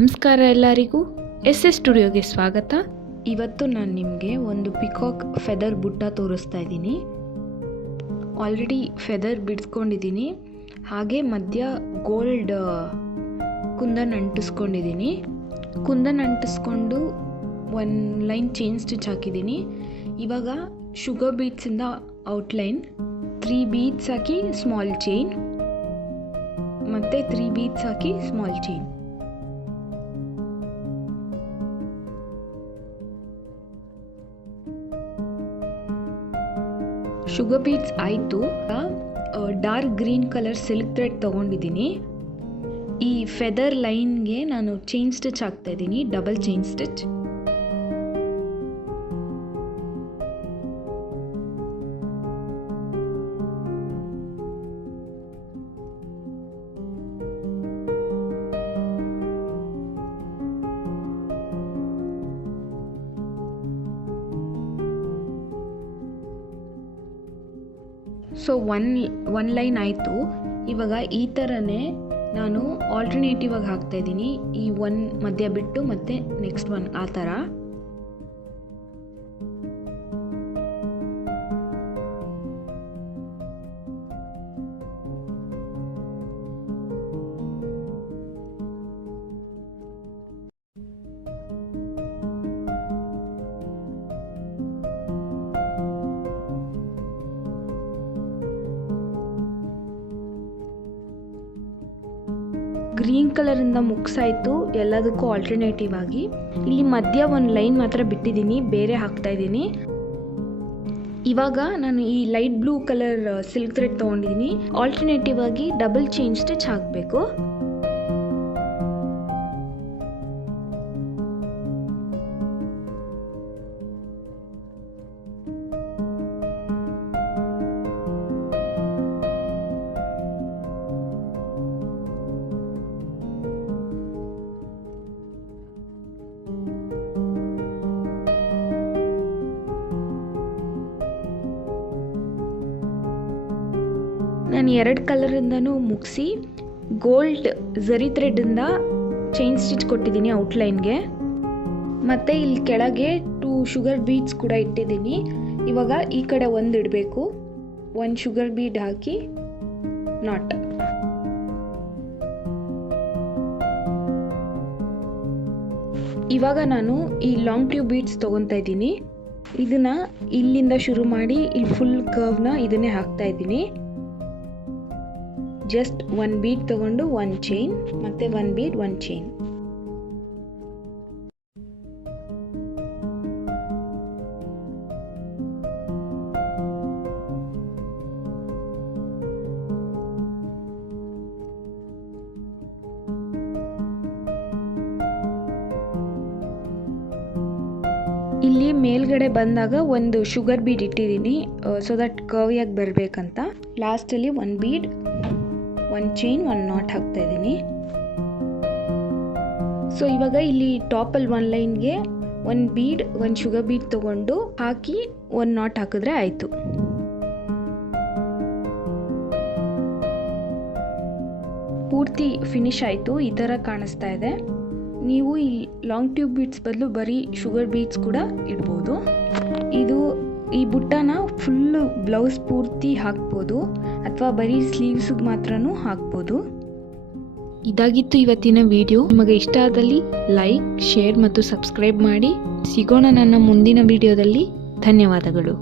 ನಮಸ್ಕಾರ ಎಲ್ಲರಿಗೂ SS ಸ್ಟುಡಿಯೋಗೆ ಸ್ವಾಗತ. ಇವತ್ತು ನಾನು ನಿಮಗೆ ಒಂದು ಪಿಕಾಕ್ ಫೆದರ್ ಬುಟ್ಟ ತೋರಿಸ್ತಾ ಇದ್ದೀನಿ. ಆಲ್ರೆಡಿ ಫೆದರ್ ಬಿಡಿಸ್ಕೊಂಡಿದ್ದೀನಿ, ಹಾಗೆ ಮಧ್ಯ ಗೋಲ್ಡ್ ಕುಂದನ್ ಅಂಟಿಸ್ಕೊಂಡಿದ್ದೀನಿ. ಕುಂದನ್ ಅಂಟಿಸ್ಕೊಂಡು ಒಂದು ಲೈನ್ ಚೈನ್ ಸ್ಟಿಚ್ ಹಾಕಿದ್ದೀನಿ. ಇವಾಗ ಶುಗರ್ ಬೀಡ್ಸಿಂದ ಔಟ್ಲೈನ್ 3 ಬೀಡ್ಸ್ ಹಾಕಿ ಸ್ಮಾಲ್ ಚೈನ್ ಮತ್ತು 3 ಬೀಡ್ಸ್ ಹಾಕಿ ಸ್ಮಾಲ್ ಚೈನ್. ಶುಗರ್ ಬೀಡ್ಸ್ ಆಯಿತು. Dark green colour silk thread ತೊಗೊಂಡಿದ್ದೀನಿ. ಈ ಫೆದರ್ ಲೈನ್ಗೆ ನಾನು ಚೈನ್ ಸ್ಟಿಚ್ ಹಾಕ್ತಾ ಇದ್ದೀನಿ, double chain stitch. So one line ಆಯಿತು. ಇವಾಗ ಈ ಥರನೇ ನಾನು ಆಲ್ಟರ್ನೇಟಿವ್ ಆಗಿ ಹಾಕ್ತಾಯಿದ್ದೀನಿ. ಈ ಒನ್ ಮಧ್ಯ ಬಿಟ್ಟು ಮತ್ತೆ ನೆಕ್ಸ್ಟ್ ಒನ್ ಆ ಥರ. ಗ್ರೀನ್ ಕಲರಿಂದ ಮುಗಿಸಾಯಿತು ಎಲ್ಲದಕ್ಕೂ ಆಲ್ಟರ್ನೇಟಿವ್ ಆಗಿ. ಇಲ್ಲಿ ಮಧ್ಯ ಒಂದು ಲೈನ್ ಮಾತ್ರ ಬಿಟ್ಟಿದ್ದೀನಿ, ಬೇರೆ ಹಾಕ್ತಾ ಇದ್ದೀನಿ. ಇವಾಗ ನಾನು ಈ light blue colour silk thread ತೊಗೊಂಡಿದ್ದೀನಿ. ಆಲ್ಟರ್ನೇಟಿವ್ ಆಗಿ ಡಬಲ್ ಚೈನ್ ಸ್ಟಿಚ್ ಹಾಕಬೇಕು. ನಾನು 2 ಕಲರಿಂದನೂ ಮುಗಿಸಿ ಗೋಲ್ಡ್ ಝರಿ ಥ್ರೆಡ್ಡಿಂದ ಚೈನ್ ಸ್ಟಿಚ್ ಕೊಟ್ಟಿದ್ದೀನಿ ಔಟ್ಲೈನ್ಗೆ. ಮತ್ತು ಇಲ್ಲಿ ಕೆಳಗೆ 2 ಶುಗರ್ ಬೀಡ್ಸ್ ಕೂಡ ಇಟ್ಟಿದ್ದೀನಿ. ಇವಾಗ ಈ ಕಡೆ ಒಂದು ಇಡಬೇಕು, 1 ಶುಗರ್ ಬೀಡ್ ಹಾಕಿ ನಾಟ್. ಇವಾಗ ನಾನು ಈ ಲಾಂಗ್ ಟ್ಯೂಬ್ ಬೀಡ್ಸ್ ತೊಗೊತಾ ಇದ್ದೀನಿ. ಇದನ್ನು ಇಲ್ಲಿಂದ ಶುರು ಮಾಡಿ ಇಲ್ಲಿ ಫುಲ್ ಕರ್ವ್ನ ಇದನ್ನೇ ಹಾಕ್ತಾ ಇದ್ದೀನಿ. ಜಸ್ಟ್ 1 ಬೀಡ್ ತಗೊಂಡು 1 ಚೈನ್ ಮತ್ತೆ 1 ಬೀಡ್ 1 ಚೈನ್. ಇಲ್ಲಿ ಮೇಲ್ಗಡೆ ಬಂದಾಗ ಒಂದು ಶುಗರ್ ಬೀಡ್ ಇಟ್ಟಿದ್ದೀನಿ, ಸೊ ದಟ್ ಕರ್ವಿಯಾಗಿ ಬರಬೇಕಂತ. ಲಾಸ್ಟಲ್ಲಿ 1 ಬೀಡ್ 1 ಚೈನ್ 1 ನಾಟ್ ಹಾಕ್ತಾ ಇದ್ದೀನಿ. ಸೊ ಇವಾಗ ಇಲ್ಲಿ ಟಾಪಲ್ಲಿ 1 ಲೈನ್ಗೆ 1 ಬೀಡ್ 1 ಶುಗರ್ ಬೀಡ್ ತೊಗೊಂಡು ಹಾಕಿ 1 ನಾಟ್ ಹಾಕಿದ್ರೆ ಆಯಿತು. ಪೂರ್ತಿ ಫಿನಿಶ್ ಆಯಿತು. ಈ ಥರ ಕಾಣಿಸ್ತಾ ಇದೆ. ನೀವು ಈ ಲಾಂಗ್ ಟ್ಯೂಬ್ ಬೀಡ್ಸ್ ಬದಲು ಬರೀ ಶುಗರ್ ಬೀಡ್ಸ್ ಕೂಡ ಇಡ್ಬೋದು. ಈ ಬುಟ್ಟನ ಫುಲ್ಲು ಬ್ಲೌಸ್ ಪೂರ್ತಿ ಹಾಕ್ಬೋದು ಅಥವಾ ಬರೀ ಸ್ಲೀವ್ಸ್ಗೆ ಮಾತ್ರನೂ ಹಾಕ್ಬೋದು. ಇದಾಗಿತ್ತು ಇವತ್ತಿನ ವಿಡಿಯೋ. ನಿಮಗೆ ಇಷ್ಟ ಆದಲ್ಲಿ ಲೈಕ್, ಶೇರ್ ಮತ್ತು ಸಬ್ಸ್ಕ್ರೈಬ್ ಮಾಡಿ. ಸಿಗೋಣ ನನ್ನ ಮುಂದಿನ ವಿಡಿಯೋದಲ್ಲಿ. ಧನ್ಯವಾದಗಳು.